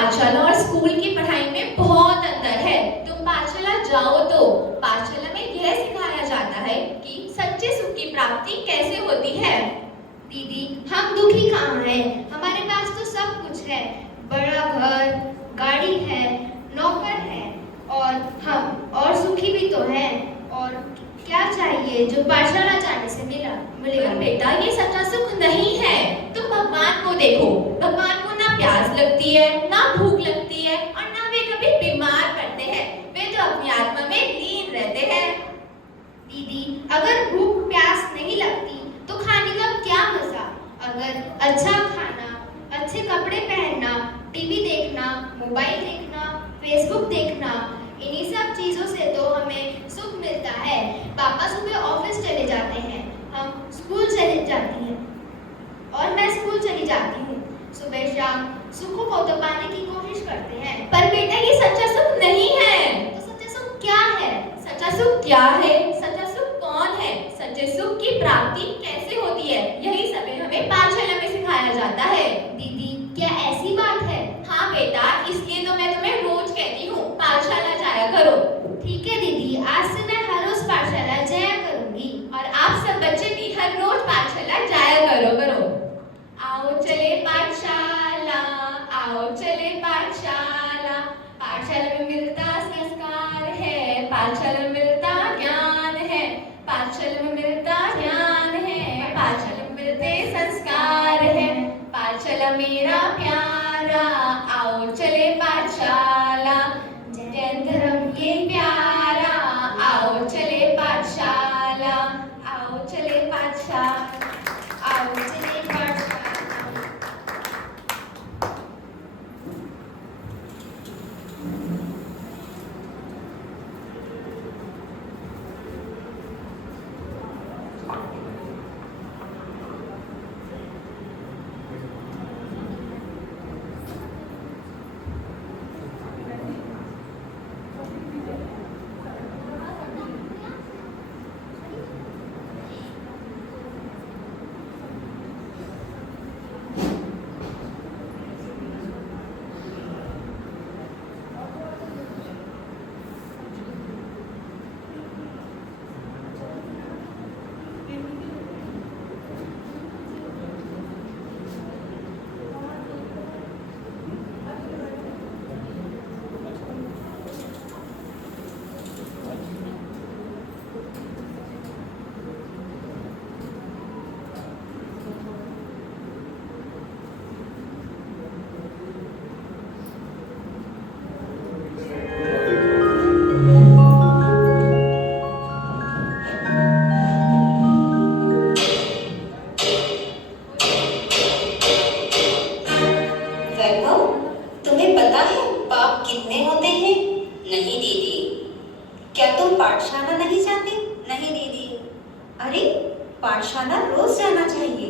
पाठशाला और स्कूल की पढ़ाई में बहुत अंतर है। तुम पाठशाला जाओ तो पाठशाला में यह सिखाया जाता है कि सच्चे सुख की प्राप्ति कैसे होती है। दीदी, हम दुखी कहाँ हैं? हमारे पास तो सब कुछ है, बड़ा घर, गाड़ी है, नौकर है, और हम और सुखी भी तो हैं। और क्या चाहिए जो पाठशाला जाने से मिलेगा? बेटा, ये सच्चा सुख नहीं है। तुम भगवान को देखो, भगवान को ना प्यास लगती है, ना भूख लगती है, और ना वे कभी बीमार पड़ते हैं। वे तो अपनी आत्मा में लीन रहते हैं। दीदी, अगर भूख प्यास नहीं लगती तो खाने का क्या मजा? अगर अच्छा खाना, अच्छे कपड़े पहनना, टीवी देखना, मोबाइल देखना, फेसबुक देखना, इन्हीं सब चीजों से तो हमें सुख मिलता है। पापा सुबह ऑफिस चले जाते हैं, हम स्कूल चले जाती हैं, और मैं स्कूल चली जाती हूँ। सुबह शाम सुखों को तो पाने की कोशिश करते हैं। पर बेटा, ये सच्चा सुख नहीं है। तो सच्चा सुख क्या है? सच्चा सुख क्या है? सच्चा सुख कौन है? सच्चे सुख की प्राप्ति कैसे होती है? यही सब हमें पाठशाला में सिखाया जाता है। दीदी, क्या ऐसी बात है? हाँ बेटा, इसलिए तो मैं तुम्हें रोज कहती हूँ पाठशाला जाया करो। ठीक है दीदी, आज से मैं हर रोज पाठशाला जाया करूंगी। और आप सब बच्चे भी हर रोज पाठशाला जाया करो। आओ चले पाठशाला, आओ चले पाठशाला। पाठशाला में मिलता संस्कार है, पाठशाला में मिलता ज्ञान है, पाठशाला में मिलता ज्ञान है, पाठशाला में मिलते संस्कार है। पाठशाला मेरा प्यारा, आओ चले पाठशाला। जैन धर्म ये प्यारा, आओ चले पाठशाला, आओ चले पाठशाला, आओ चले पाठशाला। तुम्हें पता है पाप कितने होते हैं? नहीं दीदी। क्या तुम पाठशाला नहीं जाते? नहीं दीदी। अरे, पाठशाला रोज जाना चाहिए,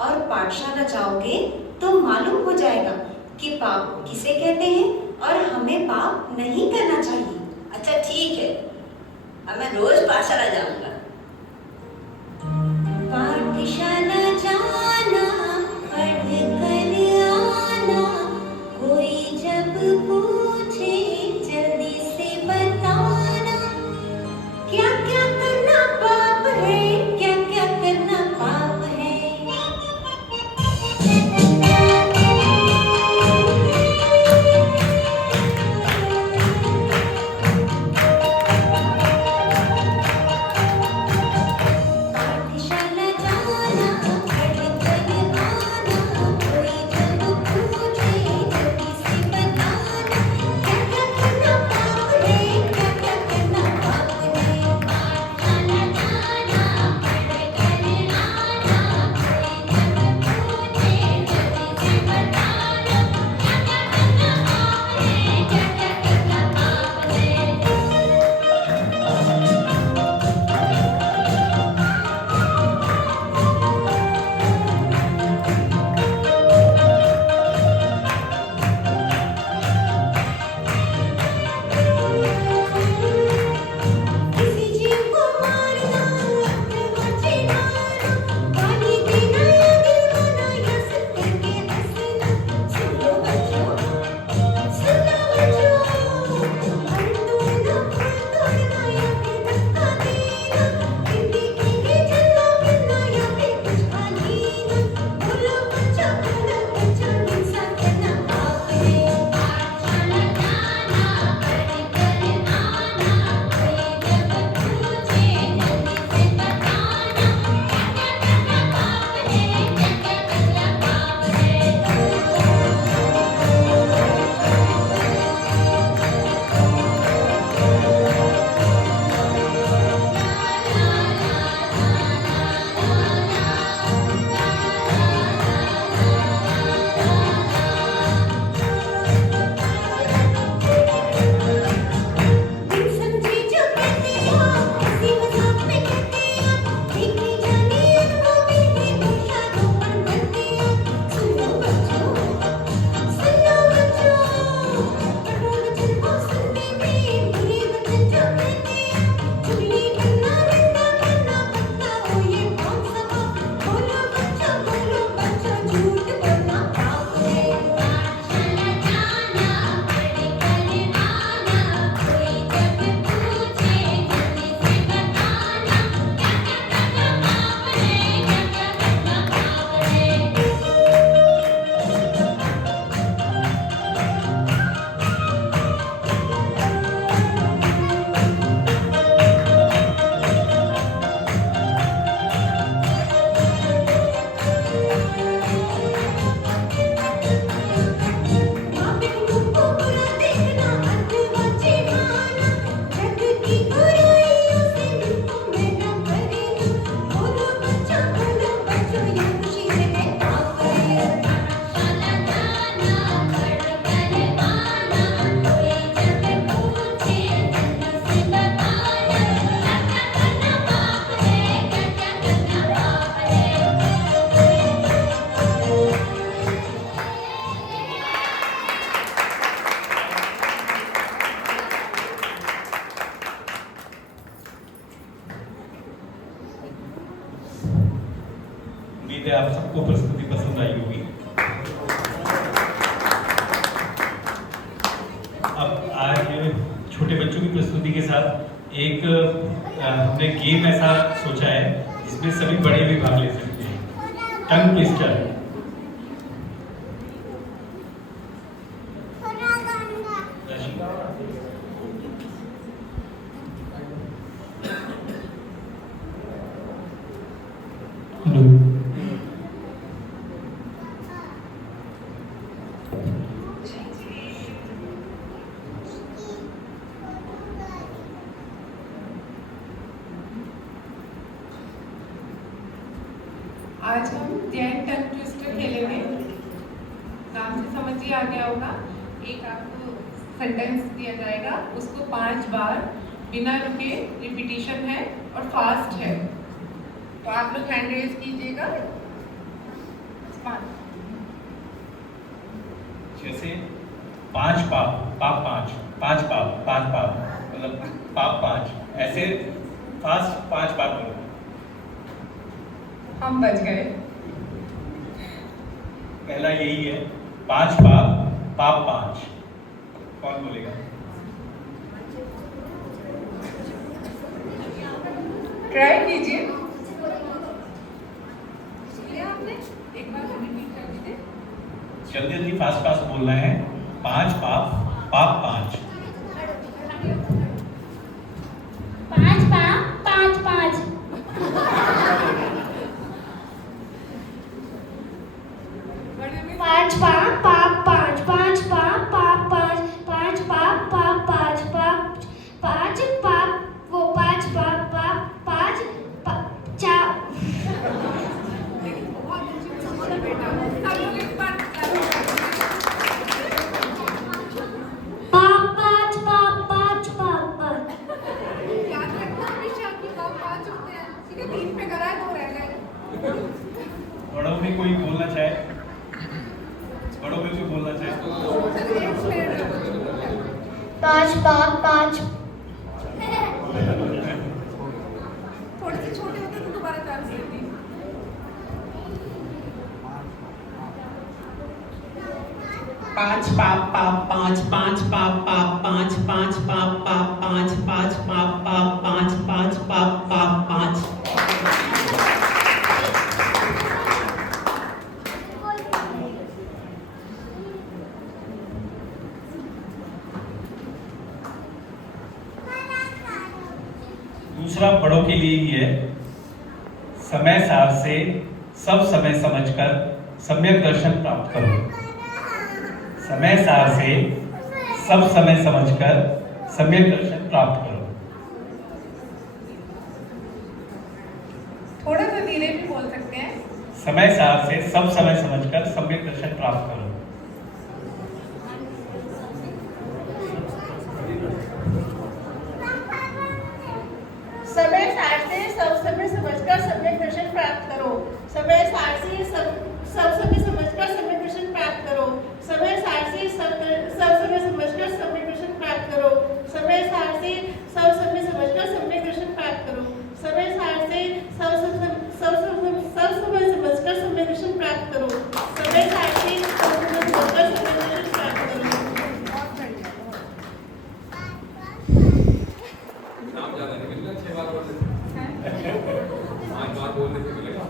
और पाठशाला जाओगे तो मालूम हो जाएगा कि पाप किसे कहते हैं और हमें पाप नहीं करना चाहिए। अच्छा ठीक है, अब मैं रोज पाठशाला जाऊंगा। पाठशाला जाना, पढ़ कर आना, कोई जब पूछे जल्दी से बताना, क्या क्या करना पाप है, क्या क्या करना पाप है। उम्मीद है आप सबको प्रस्तुति पसंद आई होगी। अब आज छोटे बच्चों की प्रस्तुति के साथ एक हमने गेम ऐसा सोचा है जिसमें सभी बड़े भी भाग ले सकते हैं। Tongue twister. आज हम जैन टंग ट्विस्टर खेलेंगे। नाम से समझ ही आ गया होगा। एक आपको सेंटेंस दिया जाएगा, उसको 5 बार बिना रुके रिपीटिशन है और फास्ट है। तो आप लोग हैंड रेज कीजिएगा। जैसे 5 पाप, पाप 5, 5 पाप, 5 पाप, मतलब पाप 5, ऐसे फास्ट 5 बार बोलो। हम बच गए। पहला यही है, 5 पाप, पाप 5। कौन बोलेगा? ट्राई कीजिए। आपने एक बार रिपीट कर दीजिए। जल्दी जल्दी फास्ट फास्ट बोलना है। 5 पाप, पाप 5। 5 पाप 5 5। 5 पाप पाप 5 5 पाप पाप 5 5 पाप पाप 5 पाप 5 पाप वो 5 पाप पाप 5 4। पाप 5 पाप 5 पाप 5। याद रखना हमेशा आपके पाप 5 होते हैं। ठीक है, 3 पे करा है तो रह गए। बड़ों में कोई बोलना चाहे? बड़ों में कोई बोलना चाहे? 5 पाप 5। थोड़े से छोटे होते तो दोबारा चांस देती। पाँच पाप पाप 5 5 पाप पाप 5 5 पाप पाप 5 5 पाप पाप 5 5 पाप पाप 5। दूसरा बड़ों के लिए ही है। समय सार से सब समय समझकर सम्यक दर्शन प्राप्त करो। समय सार से सब समय समझकर सम्यक दर्शन प्राप्त करो। थोड़ा सा धीरे भी बोल सकते हैं। समय सार से सब समय समझकर सम्यक दर्शन प्राप्त करो। समय सार से सब समय समझकर सम्यक दर्शन प्राप्त करो। समय सार से सब समय समझकर सम्यक दर्शन प्राप्त करो। समय सार से सब समय समझकर सम्यक दर्शन प्राप्त करो। समय सार से सब समय समझकर सम्यक दर्शन प्राप्त करो। समय सार से सब समय समझकर सम्यक दर्शन प्राप्त करो। समय सार से सब समय समझकर सम्यक दर्शन प्राप्त करो। नाम ज्यादा नहीं मिलेगा, 6 बार बोलने से 5 बार बोलने से मिलेगा।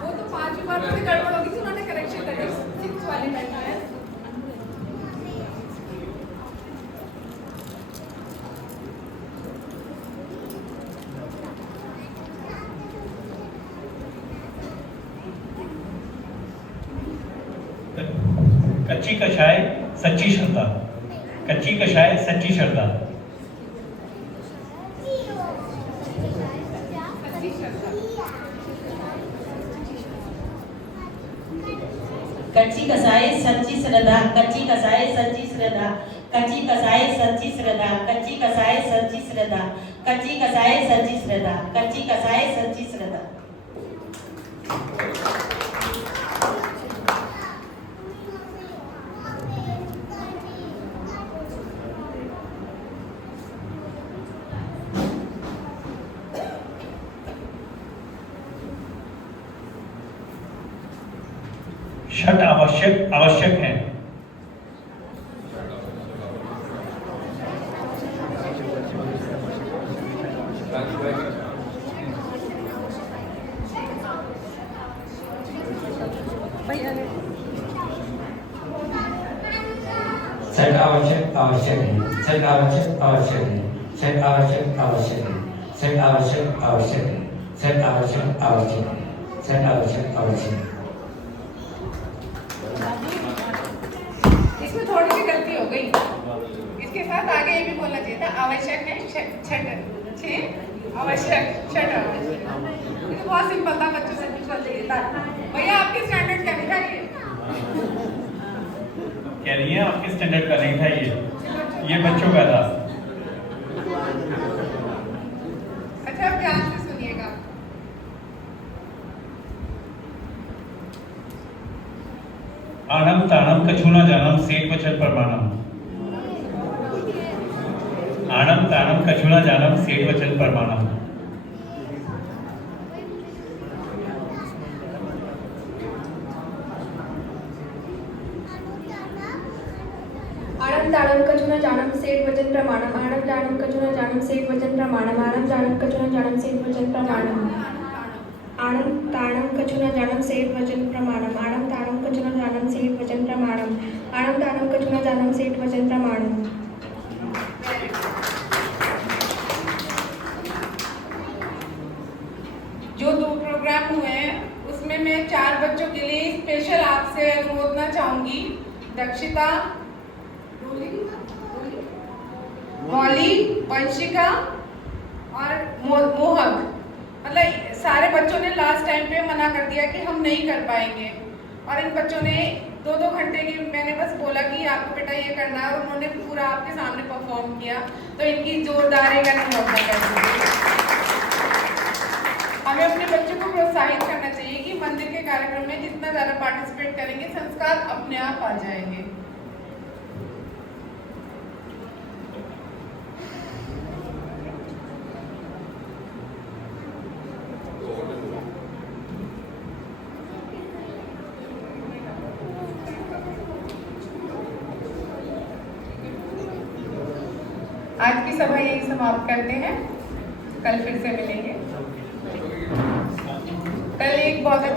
वो तो 5 बार से गड़बड़ होगी थी, उन्होंने करेक्शन कर दी। 6 वाले बैठा है। कच्ची कषाय सच्ची श्रद्धा। कच्ची कषाय सच्ची श्रद्धा। कच्ची कसाई सच्ची श्रद्धा। कच्ची कसाई सच्ची श्रद्धा। कच्ची कसाई सच्ची श्रद्धा। कच्ची कसाई सच्ची श्रद्धा। कच्ची कसाई सच्ची श्रद्धा। कच्ची कसाई सच्ची श्रद्धा। छठ आवश्यक आवश्यक है। छठ आवश्यक आवश्यक है। छठ आवश्यक आवश्यक है। छठ आवश्यक आवश्यक है। छठ आवश्यक आवश्यक है। छठ आवश्यक आवश्यक है। छठ आवश्यक आवश्यक है। इसमें थोड़ी सी गलती हो गई। इसके साथ आगे ये भी बोलना चाहिए था आवश्यक है छठ आवश्यक छठ आवश्यक। ये तो बहुत सिंपल था, बच्चों से पूछना चाहिए था। भैया आपके स्टैंडर्ड क्या लिखा है? कह रही है आपके स्टैंडर्ड का नहीं था ये बच्चों का था। अच्छा अब ध्यान से सुनिएगा। आनम तानम कछुना जानम सेठ वचन प्रमाणम। आनम तानम कछुना जानम सेठ वचन प्रमाणम। आनम तानम कछुना जानम सेठ वचन प्रमाणम। आनम तानम कछुना जानम सेठ वचन प्रमाणम। आनम तानम कछुना जानम सेठ वचन प्रमाणम। आनम तानम कछुना जानम सेठ वचन प्रमाणम। आनम तानम कछुना जानम सेठ वचन प्रमाणम। आनम तानम कछुना जानम सेठ वचन प्रमाणम। जो 2 प्रोग्राम हुए हैं उसमें मैं 4 बच्चों के लिए स्पेशल आपसे अनुरोधना चाहूंगी। दक्षिता, मौली, वंशिका और मोहक। मतलब सारे बच्चों ने लास्ट टाइम पे मना कर दिया कि हम नहीं कर पाएंगे, और इन बच्चों ने 2-2 घंटे की, मैंने बस बोला कि आपको बेटा ये करना है और उन्होंने पूरा आपके सामने परफॉर्म किया। तो इनकी जोरदार एक अनुमोदना करेंगे। हमें अपने बच्चों को प्रोत्साहित करना चाहिए कि मंदिर के कार्यक्रम में जितना ज़्यादा पार्टिसिपेट करेंगे संस्कार अपने आप आ जाएंगे। आज की सभा यही समाप्त करते हैं। कल फिर से मिलेंगे। कल एक बहुत